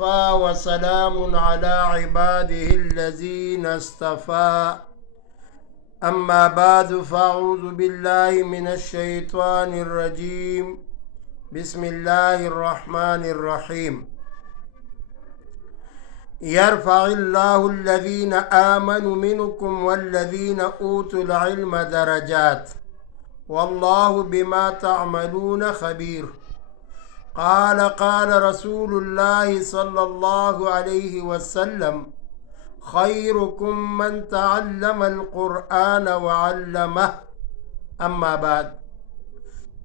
وكفى وسلام على عباده الذين اصطفى أما بعد فأعوذ بالله من الشيطان الرجيم بسم الله الرحمن الرحيم يرفع الله الذين آمنوا منكم والذين أوتوا العلم درجات والله بما تعملون خبير قال رسول الله صلى الله عليه وسلم خيركم من تعلم القرآن وعلمه اما بعد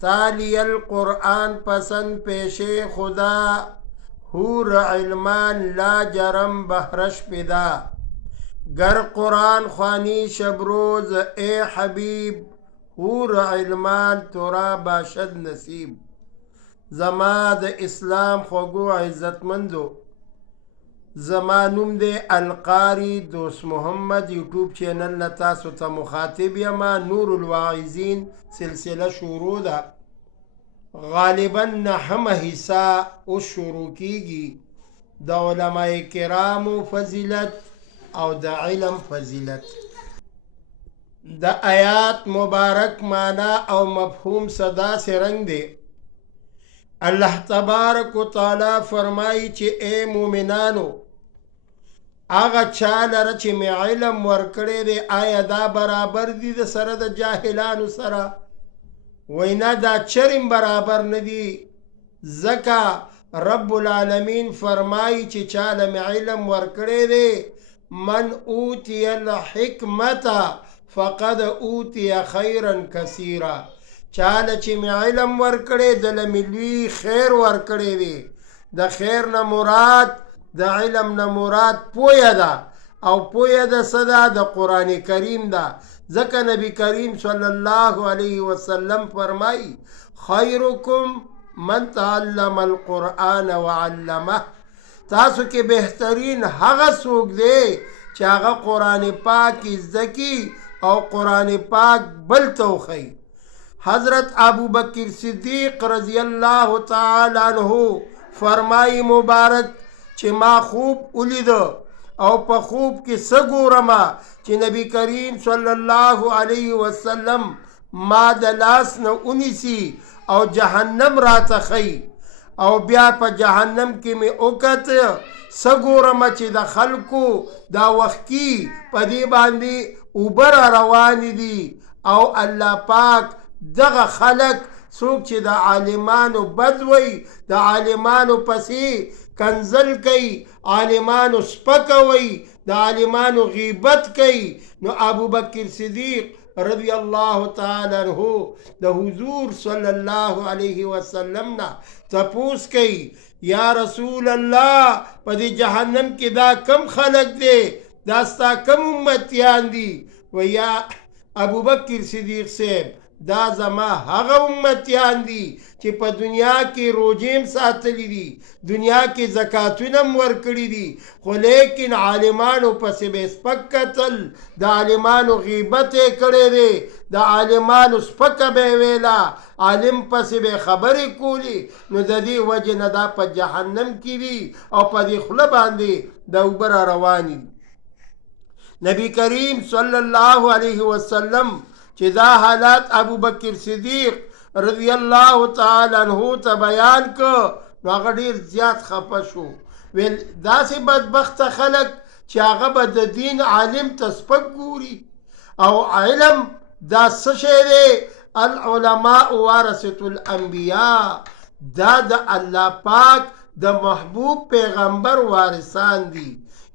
تالی القرآن پسند پیش خدا حور علمان لا جرم بہرش پیدا گر قرآن خوانی شبروز اے حبیب حور علمان تورا باشد نصیب زما د اسلام خوگو عزت مندو زما نوم دے القاری دوست محمد یوٹیوب چینل نتاسو تا مخاطب یما نور الواعظین سلسلہ شروع دا غالباً نحم حصہ اس شروع کی گی دا علماء کرام فضیلت او دا علم فضیلت دا آیات مبارک معنی او مفہوم صدا سے رنگ دے اللہ تبارک و تعالی فرمائی چی اے مومنانو آغا چالر چی میں علم ورکڑے دے آیا دا برابر دی دا سر دا جاہلانو سرا وینا دا چرم برابر ندی زکا رب العالمین فرمائی چی چال میں علم ورکڑے دے من اوتی الحکمتا فقد اوتی خیرا کثیرا چال چې می علم ورکړې د لملوی خیر ورکړې دی د خیر نه مراد د علم نه مراد پوهه ده او پوهه د صدا د قرآن کریم ده ځکه نبی کریم صلی الله علیه وسلم فرمای خیرکم من تعلم القرآن وعلمه تاسو کې بهترین هغه څوک دی چې هغه قرآن پاک زده کی او قرآن پاک بل ته وښیي حضرت ابو بکر صدیق رضی اللہ تعالی عنہ فرمائی مبارک چی ما خوب اولید او پا خوب کی سگورما چی نبی کریم صلی اللہ علیہ وسلم ما دلاس نا انیسی او جہنم راتا خی او بیا پا جہنم کی میں اوکت سگورما چی دا خلقو دا وقتی پا دی باندی اوبر روانی دی او اللہ پاک دغه خلق څوک چې د عالمانو بد وی د عالمانو پسې کنزل کوي عالمانو سپکوي د عالمانو غیبت کوي نو ابو بکر صدیق رضی الله تعالی عنہ د حضور صلی الله علیه وسلم نا تپوس کوي یا رسول الله په دې جهنم کې دا کم خلق دی دا ستا کم امتیان دي و یا ابو بکر صدیق صاحب دا زما هغه امتیان دي چې په دنیا کې روجیم ساتلی دي دنیا کې زکاتونه ورکړي دي خو لیکن عالمانو پسې به سپک کتل د عالمانو غیبت یې کړی دی د عالمانو سپکه به ویلا عالم پسې به خبرې کولی نو د دې وجې نه دا په جهنم کې دي او په دې خوله باندې د اوبه را روانې دي نبی کریم صلی الله علیه وسلم چې دا حالات ابو بکر صدیق رضی الله تعالی عنہ ته بیان کو نو هغه ډیر زیات خفه شو ویل داسې بدبخت خلک چې هغه به د دین عالم ته سپک ګوري او علم دا څه شی دی العلماء ورثة الانبیاء دا د الله پاک د محبوب پیغمبر وارثان دي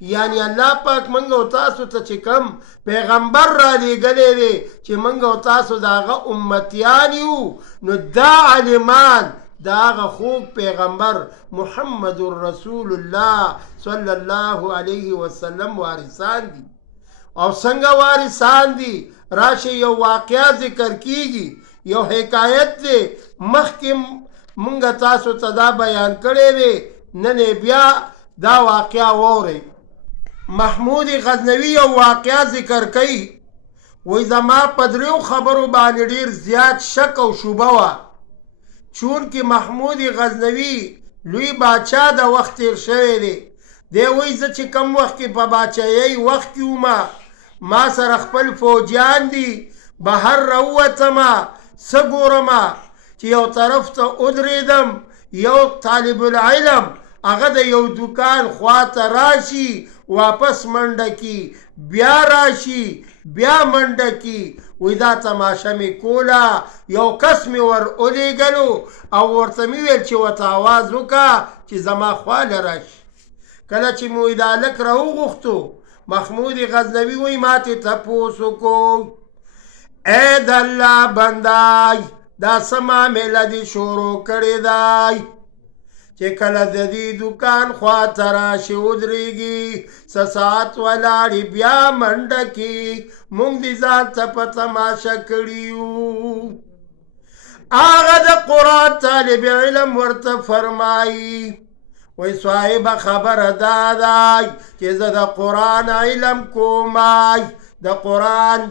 یعنی اللہ پاک منگو تاسو تا چکم پیغمبر را لیگلے دے چی منگو تاسو داغا امتیانیو نو دا علمان داغا خوب پیغمبر محمد رسول اللہ صلی اللہ علیہ وسلم وارثان دی او سنگا وارثان دی راشی یو واقعہ ذکر کیگی یو حکایت دے مخکم منگا تاسو تا دا بیان کرے دے ننے بیا دا واقعہ وورے محمود غزنوی یو واقعہ ذکر کئی وی زما پدریو خبرو باندې ډیر زیات شک او شبه وا چون کہ محمود غزنوی لوی باچا د وخت تیر شوی دی. دی وایي زه چې کم وخت کې په باچایۍ وخت کې ومه، ما سره خپل فوجیان دي، بهر راووتمه، څه ګورمه چې یو طرف ته ودرېدم، یو طالب العلم هغه د یو دکان خواته راشي، واپس منډه کی، بیا راشي، بیا منډه کی. وی دا تماشه مې کوله، یو کس مې ور ولیږلو او ورته مې ویل چې ورته آواز وکړه چې زما خواله راشي. کله چې مې دا هلک راوغوښتو، محمود غزنوي وایي ما ترې تپوس وکړو، ای د الله بندای دا څه معامله دې شروع کړې دی چې کله د دې دکان خواته راشي ودرېږي، څه ساعت ولاړې بیا منډه کې، موږ دې ځان ته په تماشه کړي یو. هغه د قرآن طالب علم ورته فرمایي، وی صاحبه خبره دا دی چې زه د قرآن علم کومای، د قرآن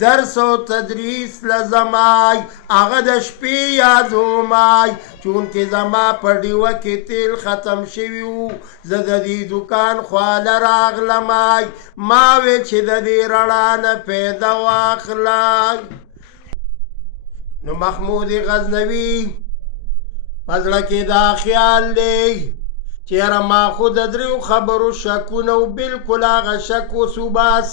درس و تدریس لزمای، هغه د شپې یادومای، چونکې زما په ډیوه کې تیل ختم شوي وو، زه د دې دکان خواله راغلمای، ما وی چې د دې رڼا نه پیدا واخلای. نو محمود غزنوي په زړه کې دا خیال دی چې یاره ما خو د دریو خبرو شکونه و بلکل هغه شک وسوباس.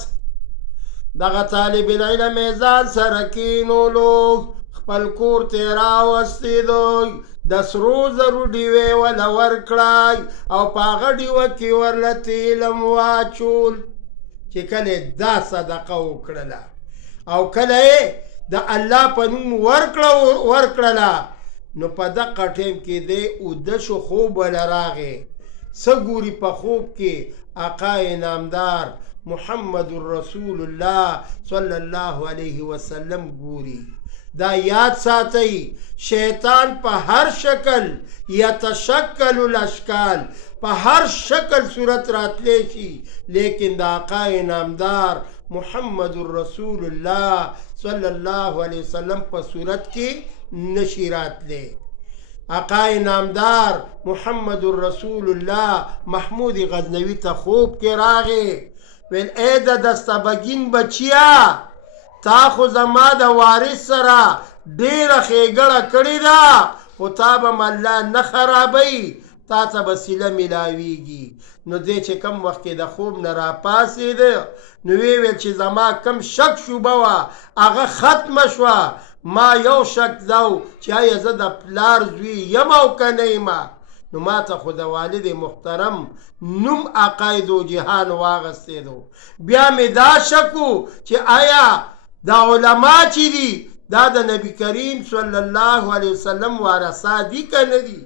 دغه طالب العلم یې ځان سره کینولو، خپل کور ته راوستېدو، د سرو زرو ډیوې وله ورکړی او په هغه ډیوه کې ورله تیلم واچول چې کله یې دا صدقه وکړله او کله یې د الله په نوم ورکړله، نو په دقه ټیم کې دی اوده شو، خوب وله راغی. څه ګوري په خوب کې؟ آقا نامدار محمد رسول الله صلی الله علیه وسلم ګوري. دا یاد ساتئ، شیطان په هر شکل یتشکل الاشکال، په هر شکل صورت راتلی شي، لیکن دا آقا نامدار محمد رسول الله صلی الله علیه وسلم په صورت کې نشي راتلی. آقا نامدار محمد رسول الله محمود غزنوي ته خوب کې راغی، ویل ای د دستبګین بچیا، تا خو زما د وارث سره ډیره ښېګړه کړې ده، خو تا به م الله نه خرابوي، تا ته به سیله میلاویږي. نو دی چې کم وخت کې د خوب نه راپاڅېده، نو ویې ویل چې زما کم شک شوبه وه هغه ختمه شوه. ما یو شک دا چې آیا زه د پلار زوی یم او که نه یمه؟ نو ما ته خو د والد محترم نوم عقاید و جهان واغستېدو. بیا مې دا شکو چې آیا دا علما چې دي دا د نبی کریم صلی الله علیه وسلم وارثه دي که نه دي؟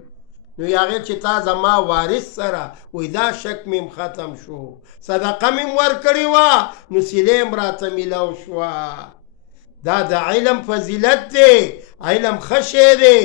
نو هغې چې تا زما وارث سره وی دا شک مې ختم شو، صدقه مې ورکړې وه، نو سیلې م راته میلاو شوه. دا د علم فضیلت دی، علم ښه شی دی.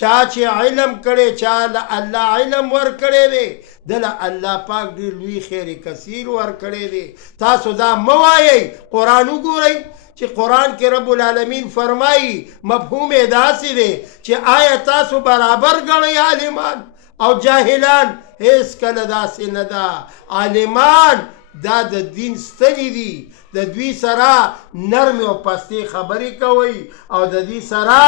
چا چې علم کړی، چا له الله علم ورکړی دی، دله الله پاک ډېر لوی خیر کثیر ورکړی دی. تاسو دا مه وایئ، قرآن وګورئ چې قرآن کې رب العالمین فرمایي، مفهوم یې داسې دی چې آیا تاسو برابر ګڼئ عالمان او جاهلان؟ هیڅ کله داسې نه ده. عالمان دا د دین ستنې دي، د دوی سره نرم او پستې خبرې کوئ او د دوی سره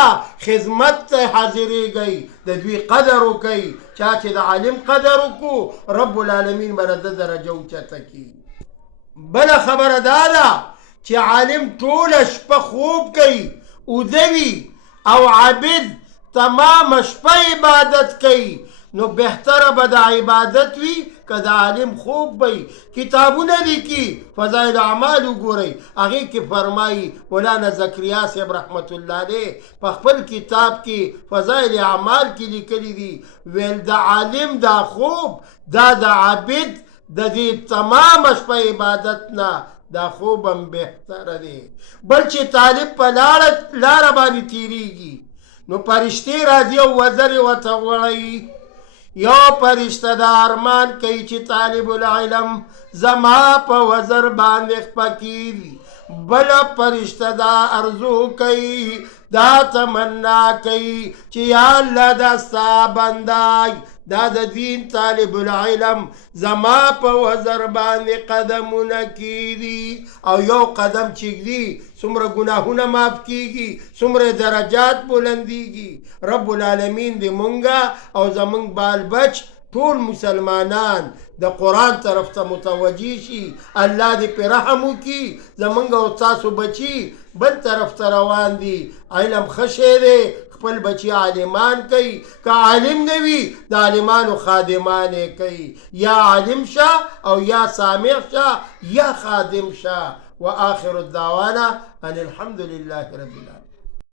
خدمت ته حاضرېږئ، د دوی قدر وکئ. چا چې د عالم قدر وکړو، رب العالمین به د درجه اوچته کړي. بله خبره دا ده چې عالم ټوله شپه خوب کوي، اوده وي، او عابد تمام شپه عبادت کوي، نو بهتره به د عبادت وي که د عالم خوب وي. کتابونه لیکي، فضائل اعمال وګورئ، هغې کې فرمایي مولانا زکریا صاحب رحمت الله علیه په خپل کتاب کې فضائل اعمال کې لیکلي دي، ویل د عالم دا خوب دا د عابد د دې تمام شپه عبادت نه دا خوب هم بهتره دی. بل چې طالب په لاره باندې تیریږي، نو فرشتې راځي او وزرې ورته غوړوي. یو فرشته دا ارمان کوي چې طالب العلم زما په وزر باندې خپه کیږي، بله فرشته دا ارزو کوي، دا تمنا کوي چې یا الله دا ستا بندای دا د دین طالب العلم زما په وزر باندې قدمونه کیږي او یو قدم چیږي څومره ګناهونه معاف کیږي څومره درجات بلندیږي. رب العالمین دې مونږه او زمونږ بال بچ ټول مسلمانان د قرآن طرف ته متوجه شي. الله دې په رحم وکړي. زمونږ او تاسو بچي بل طرف ته روان دي. علم ښه شی دی، خپل بچی عالمان کوي، که عالم نه وي د عالمانو خادمان یې کوي. یا عالم شه او یا سامع شه یا خادم شه. وآخر الدعوانا ان الحمد لله رب العالمين.